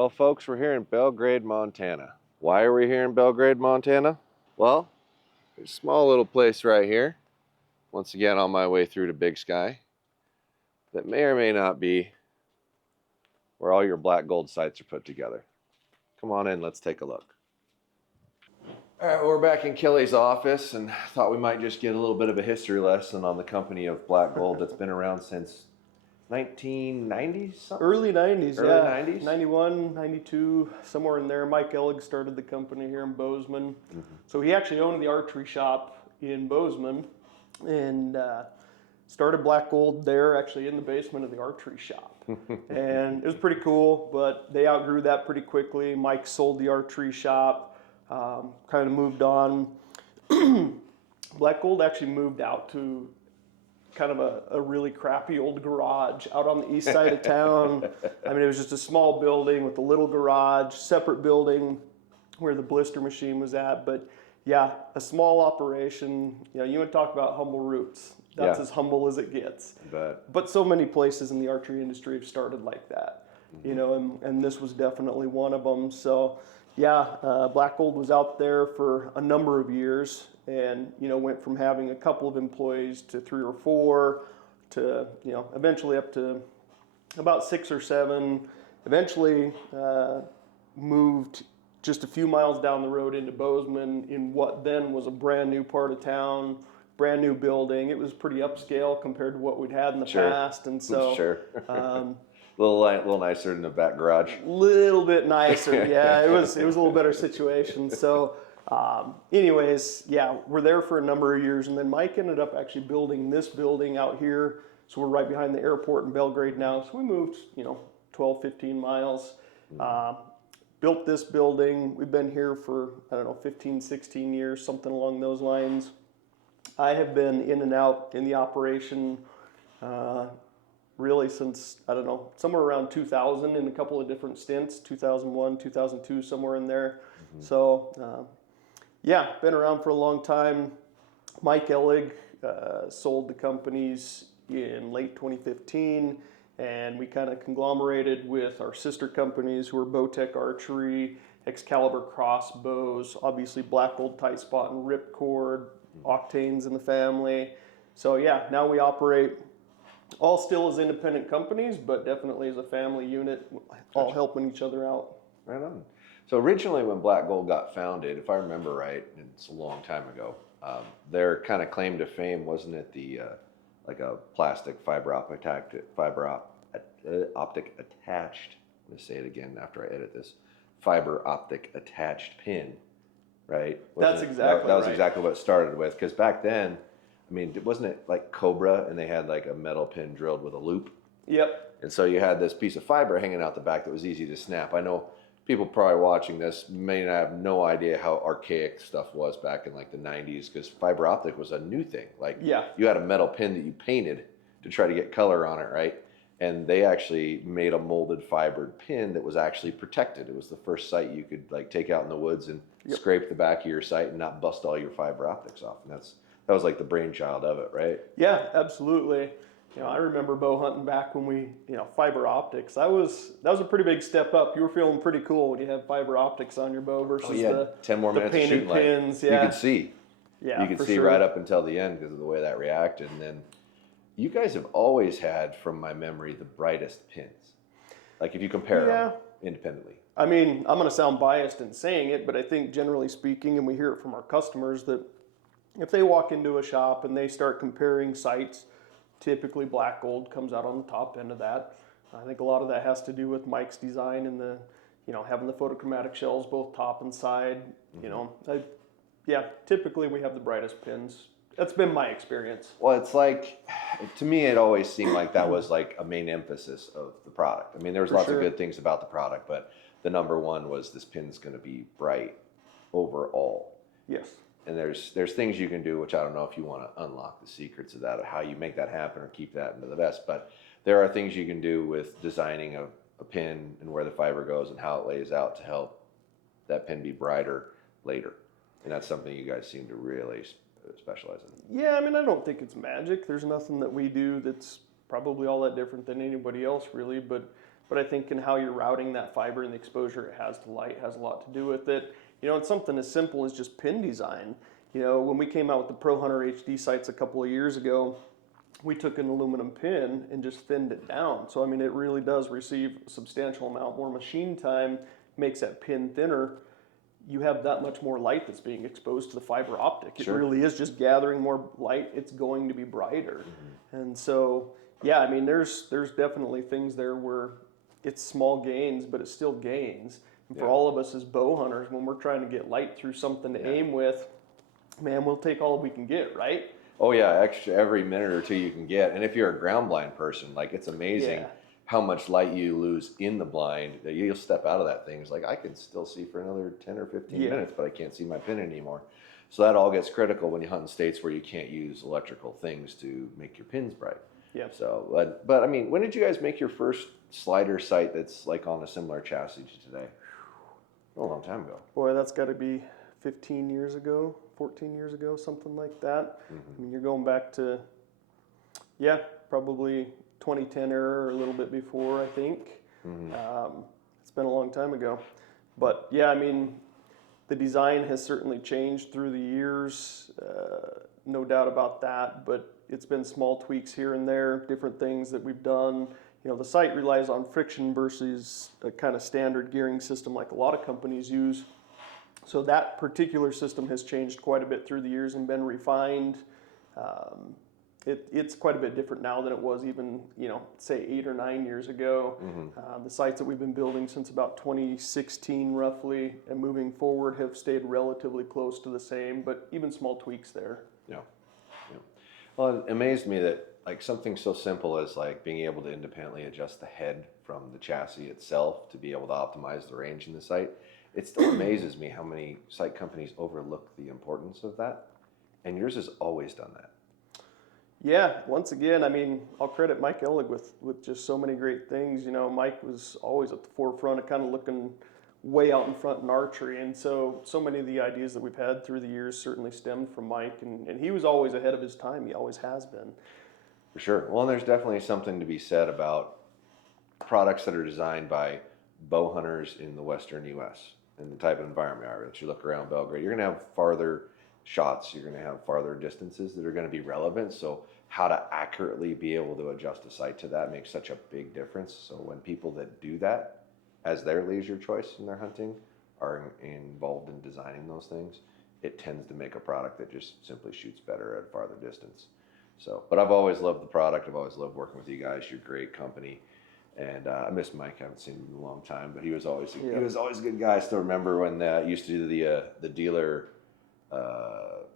Well, folks, we're here in Belgrade, Montana. Why are we here in Belgrade, Montana? Well, there's a small little place right here, once again on my way through to Big Sky, that may or may not be where all your black gold sites are put together. Come on in, let's take a look. All right, well, we're back in Kelly's office and thought we might just get a little bit of a history lesson on the company of black gold that's been around since 1990s something? Early 90s, Early yeah. 90s? 91, 92, somewhere in there. Mike Ellig started the company here in Bozeman. So he actually owned the archery shop in Bozeman and started Black Gold there, actually in the basement of the archery shop. And it was pretty cool, but they outgrew that pretty quickly. Mike sold the archery shop, kind of moved on. Black Gold actually moved out to kind of a really crappy old garage out on the east side of town. I mean, it was just a small building with a little garage, separate building where the blister machine was at. But yeah, a small operation. You know, you would talk about humble roots. That's as humble as it gets. But so many places in the archery industry have started like that, you know, and this was definitely one of them. So yeah, Black Gold was out there for a number of years. And, you know, went from having a couple of employees to 3 or 4 to, you know, eventually up to about 6 or 7. Eventually moved just a few miles down the road into Bozeman in what then was a brand new part of town, brand new building. It was pretty upscale compared to what we'd had in the past. And so, a little nicer than the back garage. Little bit nicer. Yeah, it was a little better situation. So, anyways, yeah, we're there for a number of years, and then Mike ended up actually building this building out here. So we're right behind the airport in Belgrade now. So we moved, you know, 12, 15 miles, built this building. We've been here for, I don't know, 15, 16 years, something along those lines. I have been in and out in the operation really since, I don't know, somewhere around 2000 in a couple of different stints, 2001, 2002, somewhere in there. So, yeah, been around for a long time. Mike Ellig sold the companies in late 2015, and we kind of conglomerated with our sister companies who are Bowtech Archery, Excalibur Crossbows, obviously Black Gold Tight Spot and Ripcord, Octanes in the family. So yeah, now we operate all still as independent companies, but definitely as a family unit, all helping each other out. Right on. So originally when Black Gold got founded, if I remember right, and it's a long time ago, their kind of claim to fame, wasn't it the like a plastic fiber optic attached, I'm going to say it again after I edit this, fiber optic attached pin, right? That's exactly that was right. exactly what it started with, because back then, I mean, wasn't it like Cobra and they had like a metal pin drilled with a loop? Yep. And so you had this piece of fiber hanging out the back that was easy to snap. I know people probably watching this may not have no idea how archaic stuff was back in like the 90s, because fiber optic was a new thing. Like you had a metal pin that you painted to try to get color on it, right? And they actually made a molded fibered pin that was actually protected. It was the first sight you could like take out in the woods and scrape the back of your sight and not bust all your fiber optics off. And that was like the brainchild of it, right? Yeah, absolutely. You know, I remember bow hunting back when we, you know, fiber optics. That was a pretty big step up. You were feeling pretty cool when you had fiber optics on your bow versus the 10 more minutes painted of shooting pins. You could see. Yeah, you could see right up until the end because of the way that reacted. And then you guys have always had, from my memory, the brightest pins. Like if you compare them independently. I mean, I'm going to sound biased in saying it, but I think generally speaking, and we hear it from our customers, that if they walk into a shop and they start comparing sights, typically Black Gold comes out on the top end of that. I think a lot of that has to do with Mike's design and the, you know, having the photochromatic shells both top and side. You know, typically we have the brightest pins. That's been my experience. Well, it's like, to me, it always seemed like that was like a main emphasis of the product. I mean, there was lots of good things about the product, but the number one was this pin's going to be bright overall. Yes. And there's things you can do, which I don't know if you want to unlock the secrets of that, or how you make that happen or keep that into the vest. But there are things you can do with designing a pin and where the fiber goes and how it lays out to help that pin be brighter later. And that's something you guys seem to really specialize in. Yeah, I mean, I don't think it's magic. There's nothing that we do that's probably all that different than anybody else, really. But but I think in how you're routing that fiber and the exposure it has to light has a lot to do with it. It's something as simple as just pin design. When we came out with the Pro Hunter HD sights a couple of years ago, we took an aluminum pin and just thinned it down. So, it really does receive a substantial amount more machine time, makes that pin thinner. You have that much more light that's being exposed to the fiber optic. It really is just gathering more light. It's going to be brighter. And so, yeah, there's definitely things there where it's small gains, but it's still gains. And for all of us as bow hunters, when we're trying to get light through something to aim with, man, we'll take all we can get, right? Oh yeah, extra every minute or two you can get. And if you're a ground blind person, like it's amazing how much light you lose in the blind that you'll step out of that thing. It's like I can still see for another 10 or 15 minutes, but I can't see my pin anymore. So that all gets critical when you hunt in states where you can't use electrical things to make your pins bright. Yeah. So, but when did you guys make your first slider sight that's like on a similar chassis to today? A long time ago. Boy, that's got to be 15 years ago, 14 years ago, something like that. You're going back to, probably 2010 era or a little bit before, I think. It's been a long time ago. But yeah, the design has certainly changed through the years, no doubt about that, but it's been small tweaks here and there, different things that we've done. The sight relies on friction versus a kind of standard gearing system like a lot of companies use. So that particular system has changed quite a bit through the years and been refined. It's quite a bit different now than it was even, say 8 or 9 years ago. The sights that we've been building since about 2016 roughly and moving forward have stayed relatively close to the same, but even small tweaks there. Yeah. Well, it amazed me that like something so simple as like being able to independently adjust the head from the chassis itself to be able to optimize the range in the sight. It still amazes me how many sight companies overlook the importance of that. And yours has always done that. Yeah, once again, I'll credit Mike Ellig with just so many great things. Mike was always at the forefront of kind of looking way out in front in archery. And so many of the ideas that we've had through the years certainly stemmed from Mike. And he was always ahead of his time. He always has been. For sure. Well, and there's definitely something to be said about products that are designed by bow hunters in the Western U.S. and the type of environment that you look around Belgrade. You're going to have farther shots. You're going to have farther distances that are going to be relevant. So how to accurately be able to adjust a sight to that makes such a big difference. So when people that do that as their leisure choice in their hunting are involved in designing those things, it tends to make a product that just simply shoots better at farther distance. So, but I've always loved the product. I've always loved working with you guys. You're a great company. And I miss Mike. I haven't seen him in a long time, but he was always a good guy. I still remember when I used to do the dealer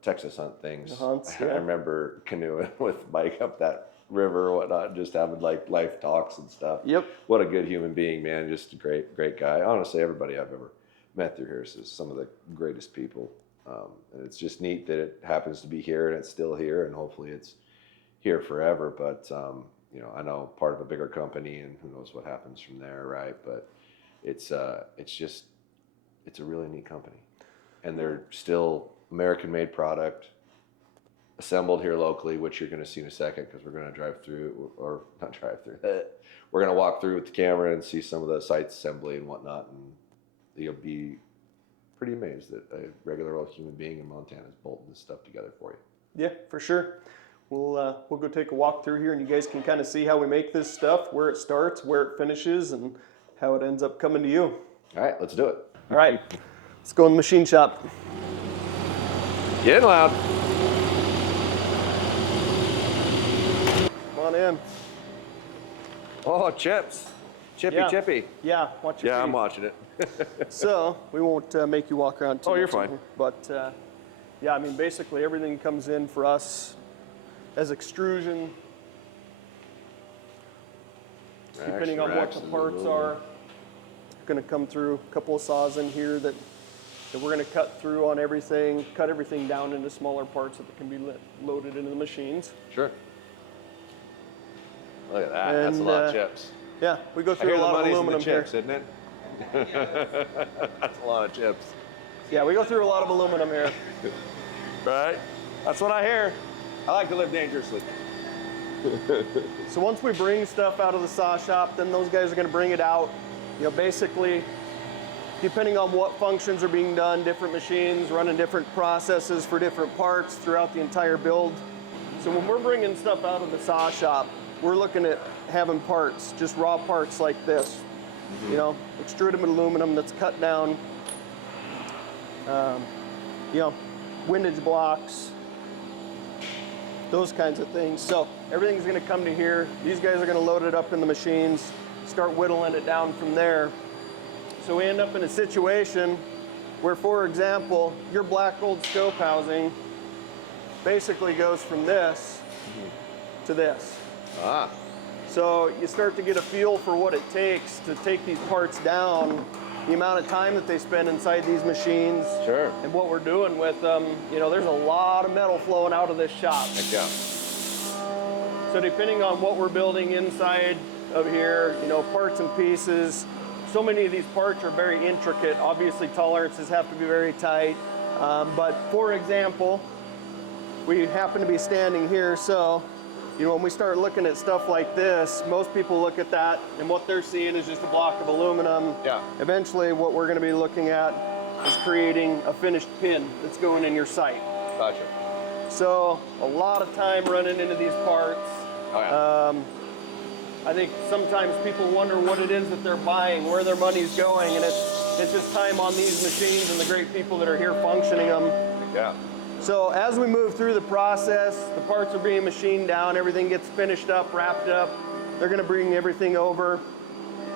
Texas hunt things. The hunts, I remember canoeing with Mike up that river or whatnot, just having like life talks and stuff. Yep. What a good human being, man. Just a great guy. Honestly, everybody I've ever met through here is some of the greatest people. And it's just neat that it happens to be here and it's still here, and hopefully it's here forever. But I know part of a bigger company, and who knows what happens from there, right? But it's a really neat company, and they're still American-made product, assembled here locally, which you're going to see in a second because we're going to drive through, or not drive through. We're going to walk through with the camera and see some of the sites assembly and whatnot, and you'll be pretty amazed that a regular old human being in Montana is bolting this stuff together for you. Yeah, for sure. We'll go take a walk through here, and you guys can kind of see how we make this stuff, where it starts, where it finishes, and how it ends up coming to you. All right, let's do it. All right, let's go in the machine shop. Getting loud. Come on in. Oh, chips. Chippy. Yeah, watch your feet. I'm watching it. So we won't make you walk around too much. Oh, you're fine. Here, but basically everything comes in for us as extrusion, depending on what the parts are. Going to come through a couple of saws in here that we're going to cut through on everything, cut everything down into smaller parts that can be loaded into the machines. Sure. Look at that. That's a lot of chips. Yeah, we go through a lot of aluminum here. Chips, isn't it? That's a lot of chips. Yeah, we go through a lot of aluminum here. Right? That's what I hear. I like to live dangerously. So once we bring stuff out of the saw shop, then those guys are going to bring it out. You know, basically, depending on what functions are being done, different machines running different processes for different parts throughout the entire build. So when we're bringing stuff out of the saw shop, we're looking at having parts, just raw parts like this. You know, extruded aluminum that's cut down. You know, windage blocks, those kinds of things. So everything's going to come to here. These guys are going to load it up in the machines, start whittling it down from there. So we end up in a situation where, for example, your black gold scope housing basically goes from this to this. Ah. So you start to get a feel for what it takes to take these parts down, the amount of time that they spend inside these machines, Sure. and what we're doing with them. You know, there's a lot of metal flowing out of this shop. Heck yeah. So depending on what we're building inside of here, you know, parts and pieces, so many of these parts are very intricate. Obviously tolerances have to be very tight. But for example, we happen to be standing here, so you know, when we start looking at stuff like this, most people look at that and what they're seeing is just a block of aluminum. Yeah. Eventually what we're going to be looking at is creating a finished pin that's going in your sight. Gotcha. So a lot of time running into these parts. Oh, yeah. I think sometimes people wonder what it is that they're buying, where their money's going, and it's just time on these machines and the great people that are here functioning them. Heck yeah. So as we move through the process, the parts are being machined down, everything gets finished up, wrapped up. They're gonna bring everything over,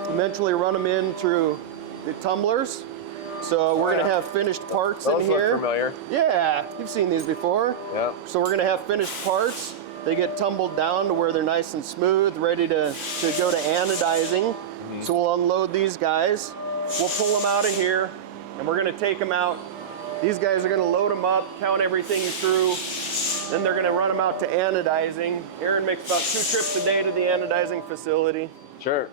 eventually run them in through the tumblers. So we're gonna have finished parts Those in here. look familiar. Yeah, you've seen these before. Yeah. So we're gonna have finished parts. They get tumbled down to where they're nice and smooth, ready to go to anodizing. So we'll unload these guys. We'll pull them out of here, and we're gonna take them out. These guys are gonna load them up, count everything through, then they're gonna run them out to anodizing. Aaron makes about 2 trips a day to the anodizing facility. Sure.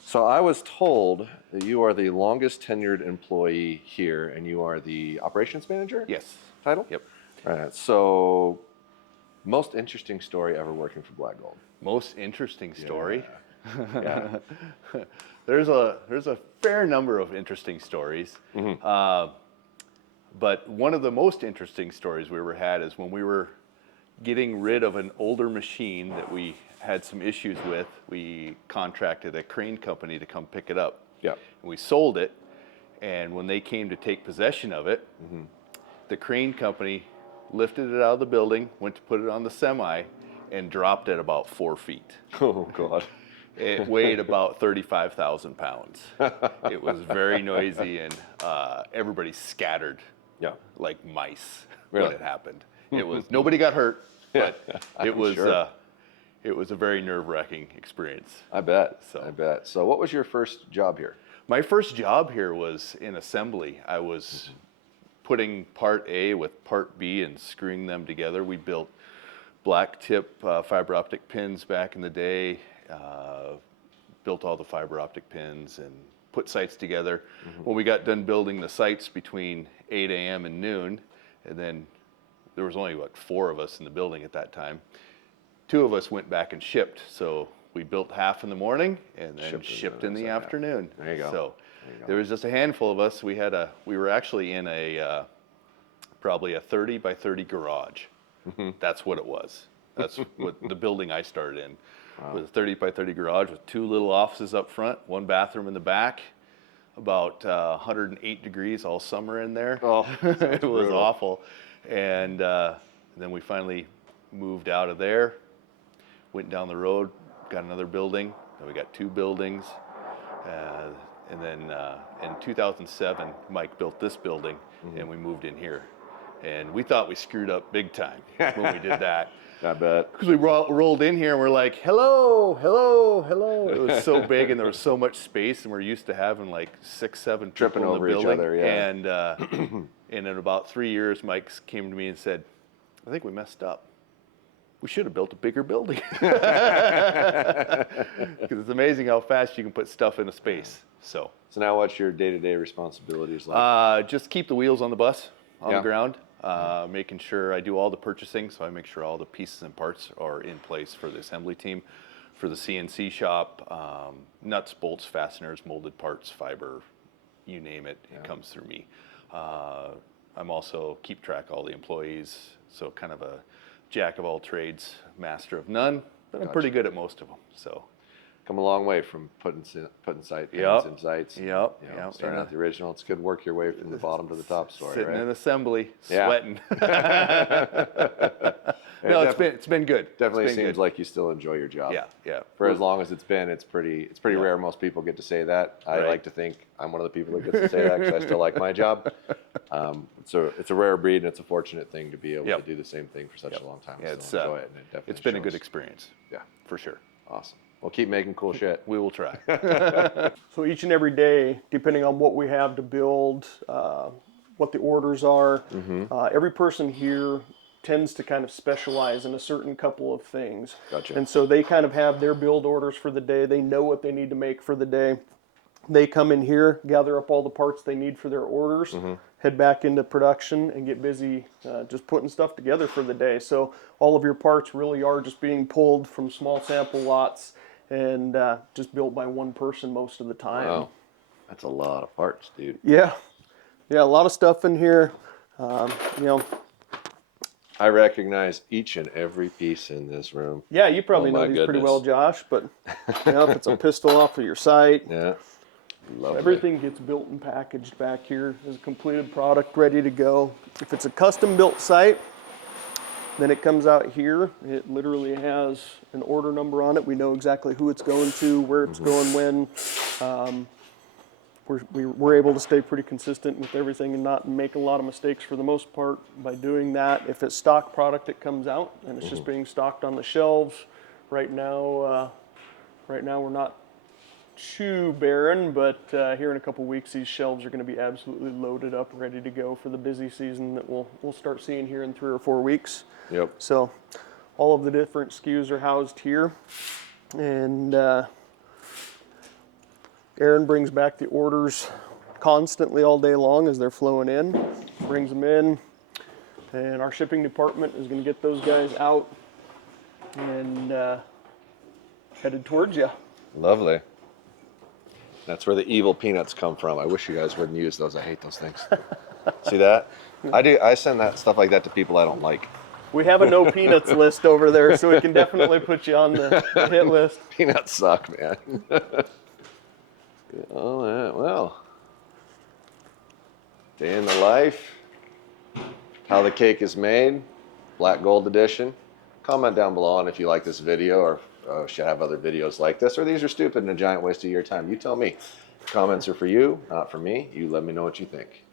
So I was told that you are the longest tenured employee here, and you are the operations manager? Yes. Title? Yep. All right. So, most interesting story ever working for Black Gold? Most interesting story. Yeah. There's a fair number of interesting stories. But one of the most interesting stories we ever had is when we were getting rid of an older machine that we had some issues with. We contracted a crane company to come pick it up. Yeah. And we sold it, and when they came to take possession of it, the crane company lifted it out of the building, went to put it on the semi, and dropped it about 4 feet. Oh, God. It weighed about 35,000 pounds. It was very noisy, and everybody scattered Yeah. like mice Really? when it happened. It was nobody got hurt, but it was sure. it was a very nerve-wracking experience. I bet. So- I bet. So, what was your first job here? My first job here was in assembly. I was putting part A with part B and screwing them together. We built black tip fiber optic pins back in the day, built all the fiber optic pins and put sites together. When we got done building the sites between 8 a.m. and noon, and then there was only, 4 of us in the building at that time. 2 of us went back and shipped. So we built half in the morning and then shipped in the afternoon. There you go. So There you go. there was just a handful of us. We were actually in probably a 30 by 30 garage. That's what it was. That's what the building I started in. Was a 30 by 30 garage with 2 little offices up front, 1 bathroom in the back, about 108 degrees all summer in there. Oh, it was brutal. awful. And then we finally moved out of there, went down the road, got another building. Then we got 2 buildings. And then in 2007, Mike built this building, and we moved in here. And we thought we screwed up big time when we did that. I bet. Because we rolled in here and we're like, hello, hello, hello. It was so big and there was so much space, and we're used to having like 6, 7 Tripping people in over the each building. other, yeah. And in about 3 years, Mike came to me and said, I think we messed up. We should have built a bigger building. Because it's amazing how fast you can put stuff in a space. So So now what's your day-to-day responsibilities like? just keep the wheels on the bus, on Yeah. the ground. making sure I do all the purchasing, so I make sure all the pieces and parts are in place for the assembly team. For the CNC shop, nuts, bolts, fasteners, molded parts, fiber, you name it, it comes through me. I'm also keep track of all the employees, so kind of a jack of all trades, master of none, but I'm pretty good at most of them. So Come a long way from putting sight pins Yep. in sights. Yep, You know, yep. starting out the original. It's good work your way from the bottom to the top story, sitting right? in assembly, Yeah. sweating. No, it's been good. Definitely It's been seems good. like you still enjoy your job. Yeah. For as long as it's been, it's pretty rare. Most people get to say that. I Right. like to think I'm one of the people that gets to say that because I still like my job. It's a rare breed, and it's a fortunate thing to be able to do the same thing for such a long time. Yeah, I still enjoy it, and it definitely it's been a shows. good experience. Yeah, For sure. awesome. Well, keep making cool shit. We will try. So each and every day, depending on what we have to build, what the orders are, every person here tends to kind of specialize in a certain couple of things. Gotcha. And so they kind of have their build orders for the day. They know what they need to make for the day. They come in here, gather up all the parts they need for their orders, head back into production, and get busy just putting stuff together for the day. So all of your parts really are just being pulled from small sample lots and just built by one person most of the time. Wow, that's a lot of parts, dude. Yeah, a lot of stuff in here. I recognize each and every piece in this room. Yeah, you probably Oh, know my these pretty goodness. well, Josh. But if it's a pistol off of your sight, Yeah, lovely. everything gets built and packaged back here as a completed product, ready to go. If it's a custom built site, then it comes out here. It literally has an order number on it. We know exactly who it's going to, where it's going, when. We're able to stay pretty consistent with everything and not make a lot of mistakes for the most part by doing that. If it's stock product, it comes out and it's just being stocked on the shelves. Right now we're not too barren, but here in a couple weeks, these shelves are going to be absolutely loaded up, ready to go for the busy season that we'll start seeing here in 3 or 4 weeks. Yep. So all of the different SKUs are housed here, and Aaron brings back the orders constantly all day long as they're flowing in, brings them in, and our shipping department is going to get those guys out and headed towards you. Lovely. That's where the evil peanuts come from. I wish you guys wouldn't use those. I hate those things. See that? I send that stuff like that to people I don't like. We have a no peanuts list over there, so we can definitely put you on the hit list. Peanuts suck, man. Oh, yeah, well. Day in the life. How the cake is made. Black Gold Edition. Comment down below on if you like this video or should have other videos like this, or these are stupid and a giant waste of your time. You tell me. Comments are for you, not for me. You let me know what you think.